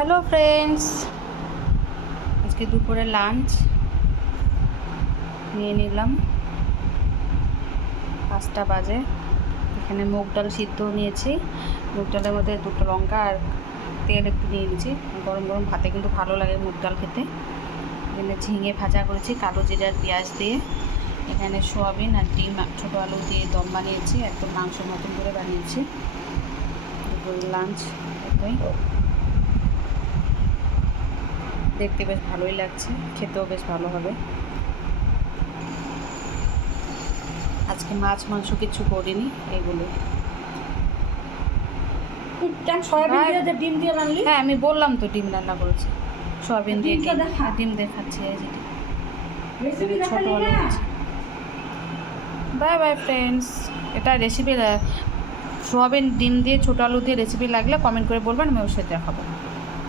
Hello friends, আজকে দুপুরে lunch নিয়ে নিলাম। 5টা বাজে। এখানে মুগ ডাল সিদ্ধ নিয়েছি, মুগ ডালের মধ্যে 2টো লঙ্কা আর তেল একটু নিয়ে নিয়েছি। গরম গরম ভাতে কিন্তু ভালো লাগে মুগ ডাল খেতে। এখানে ঝিঙে ভাজা করেছি কালো জিরার পেঁয়াজ দিয়ে। এখানে সোয়াবিন আর ডিম ছোটো আলু দিয়ে দম বানিয়েছি, একদম মাংসের মতন করে বানিয়েছি। দুপুরের লাঞ্চ এটাই। দেখতে বেশ ভালোই লাগছে, খেতেও বেশ ভালো হবে। আজকে মাছ মাংস কিছু করিনি, এগুলো। ডিম দিয়ে রান্নলি? হ্যাঁ, আমি বললাম তো ডিম রান্না করেছি, সয়াবিন দিয়ে ডিমটা দেখা। ডিম দেখাচ্ছি। এই যে রেসিপি ছোট দেখালি আলু না? আছে। Bye bye friends. এটা রেসিপি, সোয়াবিন ডিম দিয়ে ছোটো আলু দিয়ে রেসিপি লাগলে কমেন্ট করে বলবেন, আমি অবশ্যই দেখাবো।